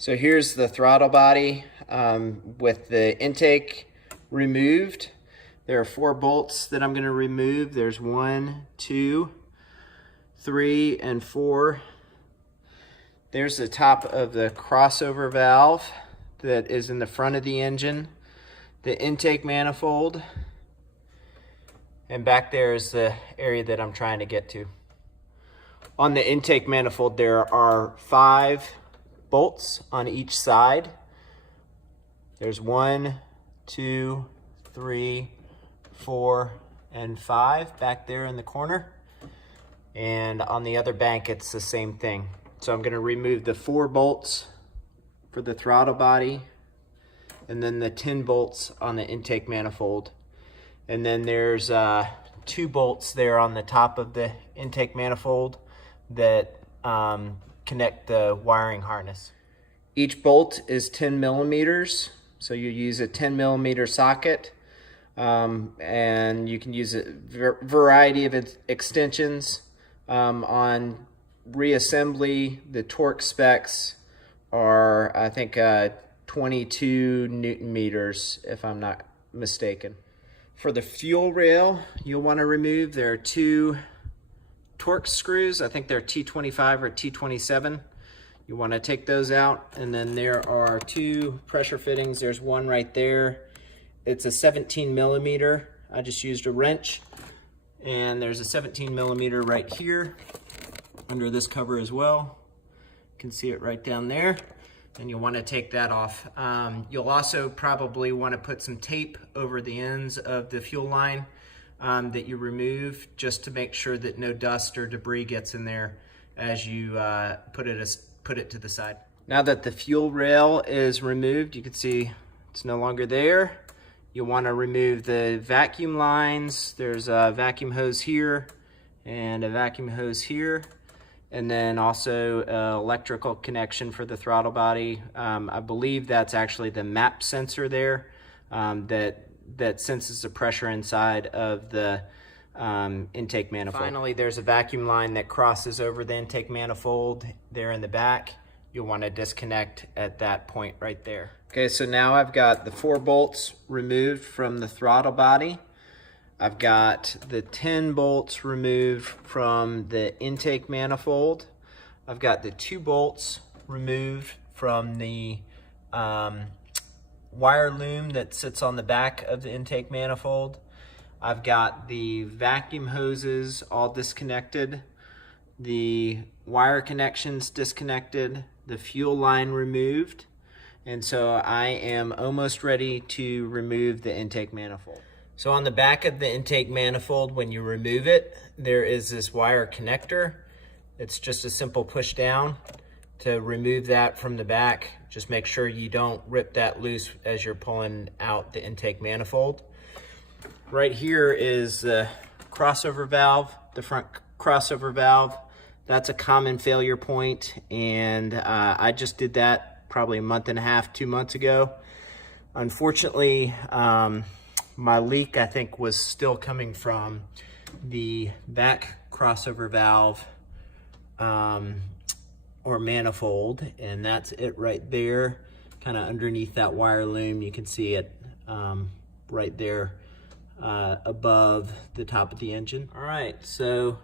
So here's the throttle body with the intake removed. There are 4 bolts that I'm going to remove. There's 1, 2, 3, and 4. There's the top of the crossover valve that is in the front of the engine, the intake manifold, and back there is the area that I'm trying to get to. On the intake manifold, there are 5 bolts on each side. There's 1, 2, 3, 4, and 5 back there in the corner. And on the other bank, it's the same thing. So I'm going to remove the 4 bolts for the throttle body, and then the 10 bolts on the intake manifold. And then there's 2 bolts there on the top of the intake manifold that connect the wiring harness. Each bolt is 10 millimeters, so you use a 10 millimeter socket, and you can use a variety of extensions. On reassembly, the torque specs are, I think, 22 Newton meters, if I'm not mistaken. For the fuel rail, you'll want to remove, there are 2 Torx screws. I think they're T25 or T27. You want to take those out, and then there are 2 pressure fittings. There's one right there. It's a 17 millimeter. I just used a wrench, and there's a 17 millimeter right here under this cover as well. You can see it right down there, and you'll want to take that off. You'll also probably want to put some tape over the ends of the fuel line that you remove, just to make sure that no dust or debris gets in there as you put it to the side. Now that the fuel rail is removed, you can see it's no longer there. You'll want to remove the vacuum lines. There's a vacuum hose here and a vacuum hose here, and then also an electrical connection for the throttle body. I believe that's actually the MAP sensor there that senses the pressure inside of the intake manifold. Finally, there's a vacuum line that crosses over the intake manifold there in the back. You'll want to disconnect at that point right there. Okay, so now I've got the 4 bolts removed from the throttle body. I've got the 10 bolts removed from the intake manifold. I've got the 2 bolts removed from the wire loom that sits on the back of the intake manifold. I've got the vacuum hoses all disconnected, the wire connections disconnected, the fuel line removed, and so I am almost ready to remove the intake manifold. So on the back of the intake manifold, when you remove it, there is this wire connector. It's just a simple push down to remove that from the back. Just make sure you don't rip that loose as you're pulling out the intake manifold. Right here is the crossover valve, the front crossover valve. That's a common failure point, and I just did that probably a month and a half, 2 months ago. Unfortunately, my leak, I think, was still coming from the back crossover valve or manifold, and that's it right there, kind of underneath that wire loom. You can see it right there above the top of the engine. All right, so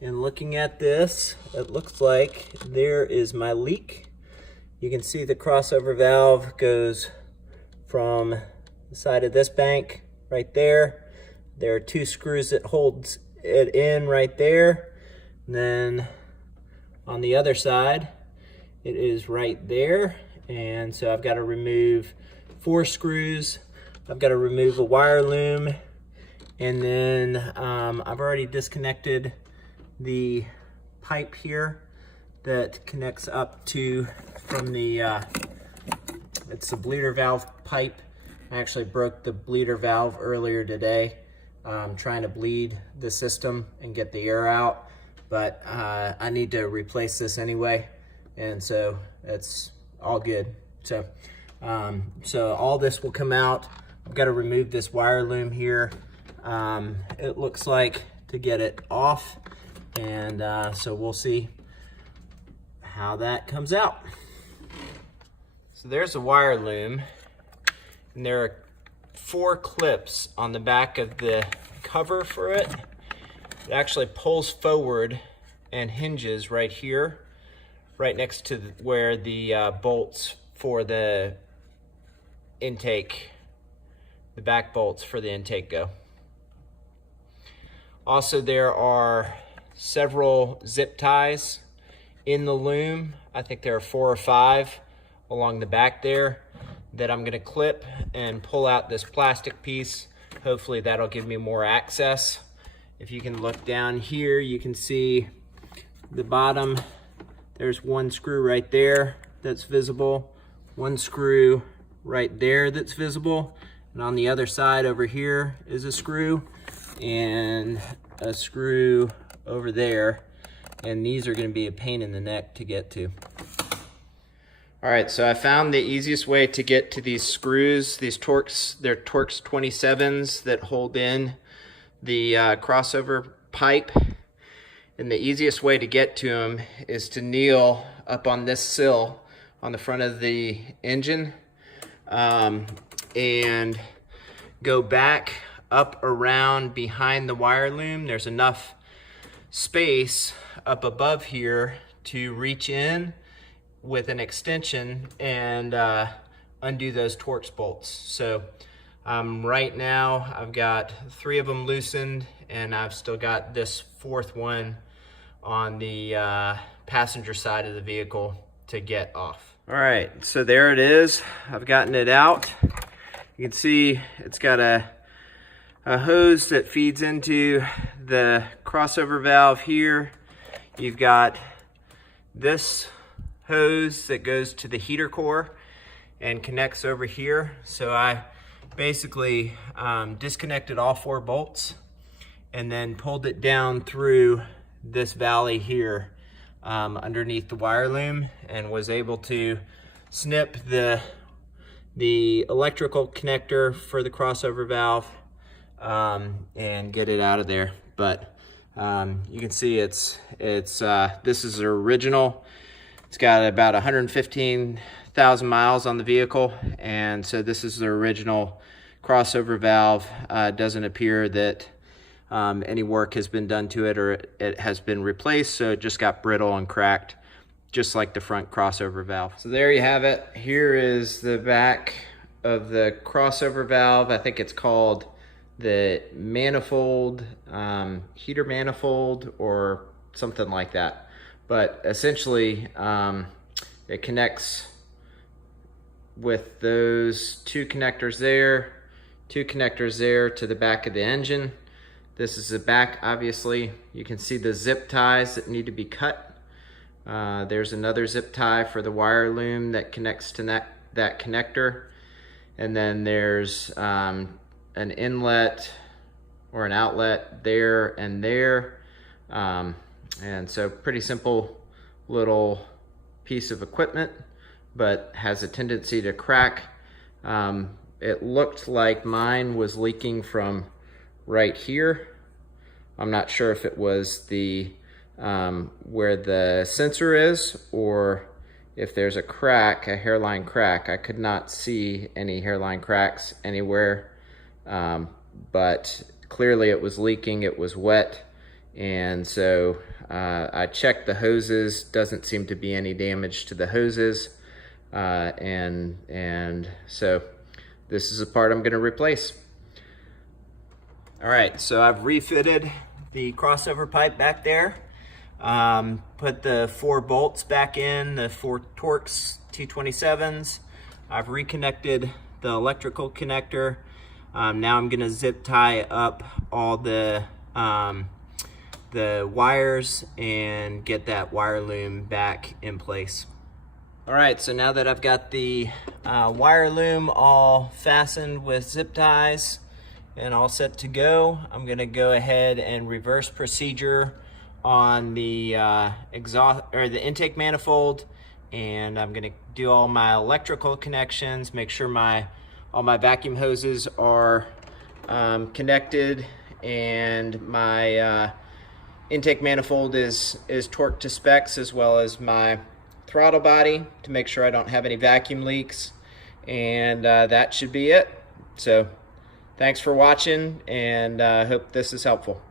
in looking at this, it looks like there is my leak. You can see the crossover valve goes from the side of this bank right there. There are 2 screws that holds it in right there. And then on the other side, it is right there. And so I've got to remove 4 screws. I've got to remove a wire loom. And then I've already disconnected the pipe here that connects up to from the, it's the bleeder valve pipe. I actually broke the bleeder valve earlier today, trying to bleed the system and get the air out, but I need to replace this anyway, and so it's all good. So all this will come out. I've got to remove this wire loom here. It looks like to get it off, and so we'll see how that comes out. So there's a wire loom, and there are 4 clips on the back of the cover for it. It actually pulls forward and hinges right here, right next to where the bolts for the intake, the back bolts for the intake go. Also, there are several zip ties in the loom. I think there are 4 or 5 along the back there that I'm gonna clip and pull out this plastic piece. Hopefully that'll give me more access. If you can look down here, you can see the bottom. There's 1 screw right there that's visible, 1 screw right there that's visible, and on the other side over here is a screw and a screw over there, and these are going to be a pain in the neck to get to. All right, so I found the easiest way to get to these screws, these Torx, they're Torx 27s that hold in the crossover pipe. And the easiest way to get to them is to kneel up on this sill on the front of the engine and go back up around behind the wire loom. There's enough space up above here to reach in with an extension and undo those Torx bolts. So right now I've got 3 of them loosened, and I've still got this 4th one on the passenger side of the vehicle to get off. All right, so there it is. I've gotten it out. You can see it's got a hose that feeds into the crossover valve here. You've got this hose that goes to the heater core and connects over here. So I basically disconnected all 4 bolts and then pulled it down through this valley here underneath the wire loom, and was able to snip the electrical connector for the crossover valve and get it out of there. But you can see this is original. It's got about 115,000 miles on the vehicle, and so this is the original crossover valve. It doesn't appear that any work has been done to it, or it has been replaced, so it just got brittle and cracked, just like the front crossover valve. So there you have it. Here is the back of the crossover valve. I think it's called the manifold, heater manifold, or something like that. But essentially, it connects with those 2 connectors there, 2 connectors there to the back of the engine. This is the back, obviously. You can see the zip ties that need to be cut. There's another zip tie for the wire loom that connects to that connector. And then there's an inlet or an outlet there and there. And so pretty simple little piece of equipment, but has a tendency to crack. It looked like mine was leaking from right here. I'm not sure if it was the where the sensor is, or if there's a crack, a hairline crack. I could not see any hairline cracks anywhere, but clearly it was leaking, it was wet. And so I checked the hoses, doesn't seem to be any damage to the hoses. And so this is a part I'm gonna replace. All right, so I've refitted the crossover pipe back there. Put the 4 bolts back in, the 4 Torx T27s. I've reconnected the electrical connector. Now I'm gonna zip tie up all the wires and get that wire loom back in place. All right, so now that I've got the wire loom all fastened with zip ties and all set to go, I'm gonna go ahead and reverse procedure on the exhaust or the intake manifold, and I'm gonna do all my electrical connections, make sure all my vacuum hoses are connected, and my intake manifold is torqued to specs, as well as my throttle body to make sure I don't have any vacuum leaks, and that should be it. So thanks for watching, and hope this is helpful.